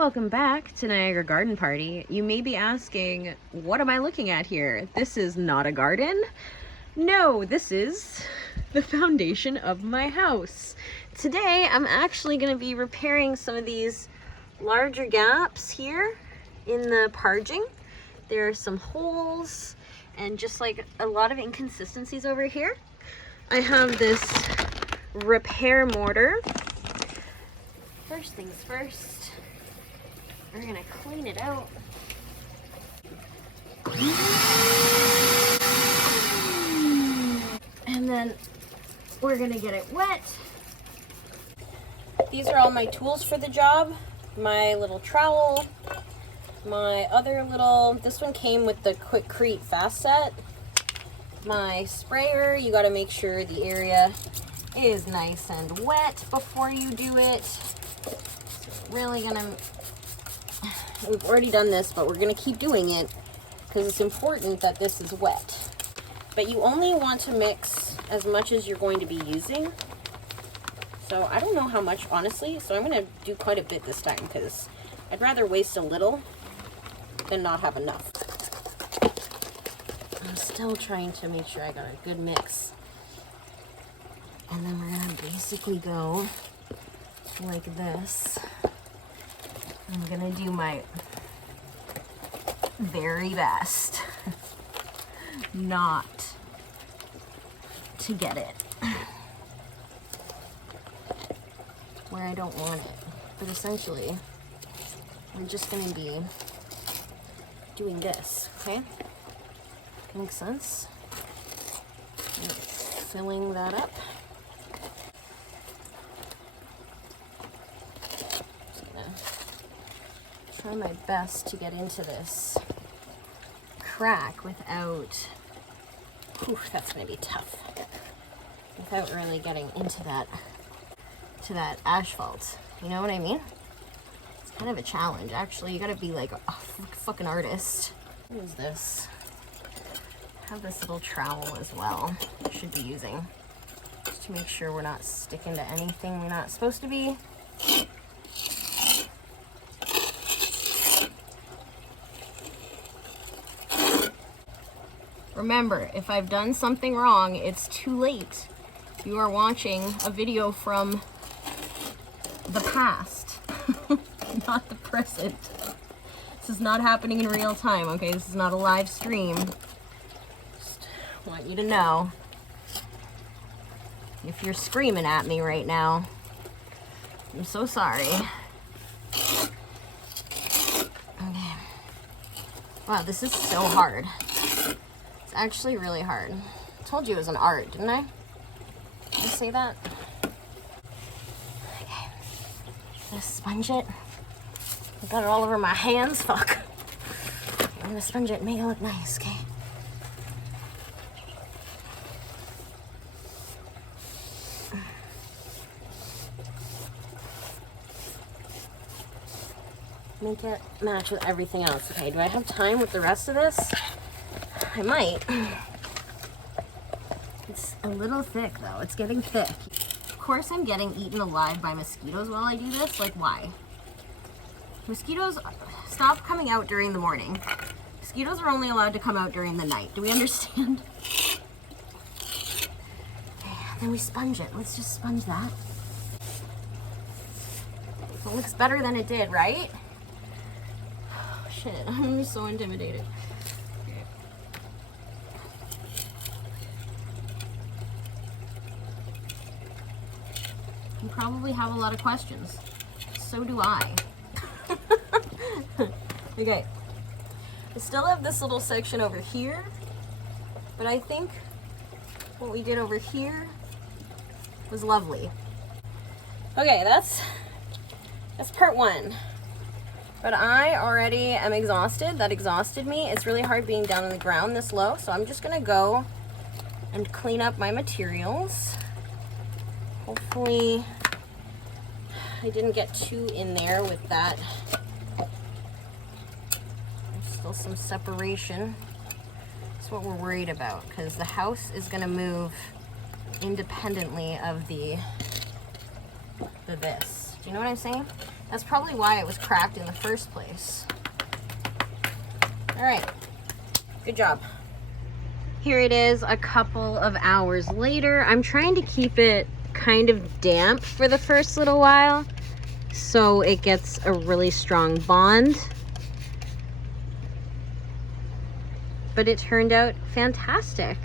Welcome back to Niagara Garden Party. You may be asking, what am I looking at here? This is not a garden. No, this is the foundation of my house. Today, I'm actually going to be repairing some of these larger gaps here in the parging. There are some holes and just like a lot of inconsistencies over here. I have this repair mortar. First things first, we're gonna clean it out. And then we're gonna get it wet. These are all my tools for the job. My little trowel, my other little, this one came with the Quikrete fast set. My sprayer, you gotta make sure the area is nice and wet before you do it. So really gonna, we've already done this, but we're gonna keep doing it because it's important that this is wet. But you only want to mix as much as you're going to be using. So I don't know how much, honestly, so I'm gonna do quite a bit this time because I'd rather waste a little than not have enough. I'm still trying to make sure I got a good mix. And then we're gonna basically go like this. I'm gonna do my very best not to get it where I don't want it. But essentially, I'm just gonna be doing this, okay? Makes sense? Filling that up. Try my best to get into this crack without, that's gonna be tough, without really getting into that, to that asphalt. You know what I mean? It's kind of a challenge, actually. You gotta be like a fucking artist. What is this? I have this little trowel as well, I should be using, just to make sure we're not sticking to anything we're not supposed to be. Remember, if I've done something wrong, it's too late. You are watching a video from the past, not the present. This is not happening in real time, okay? This is not a live stream. Just want you to know. If you're screaming at me right now, I'm so sorry. Okay. Wow, this is so hard. It's actually really hard. I told you it was an art, didn't I? Did I say that? Okay. I'm gonna sponge it. I got it all over my hands. Fuck. I'm gonna sponge it and make it look nice, okay? Make it match with everything else. Okay, do I have time with the rest of this? I might. It's a little thick though. It's getting thick. Of course I'm getting eaten alive by mosquitoes while I do this. Like, why? Mosquitoes stop coming out during the morning. Mosquitoes are only allowed to come out during the night. Do we understand? Okay, then we sponge it. Let's just sponge that. It looks better than it did, right? Oh, shit, I'm so intimidated. You probably have a lot of questions. So do I. Okay. I still have this little section over here, but I think what we did over here was lovely. Okay, that's part one. But I already am exhausted. That exhausted me. It's really hard being down on the ground this low, so I'm just gonna go and clean up my materials. Hopefully I didn't get too in there with that. There's still some separation. That's what we're worried about, because the house is going to move independently of the this. Do you know what I'm saying? That's probably why it was cracked in the first place. All right, good job. Here it is a couple of hours later. I'm trying to keep it kind of damp for the first little while so it gets a really strong bond. But it turned out fantastic.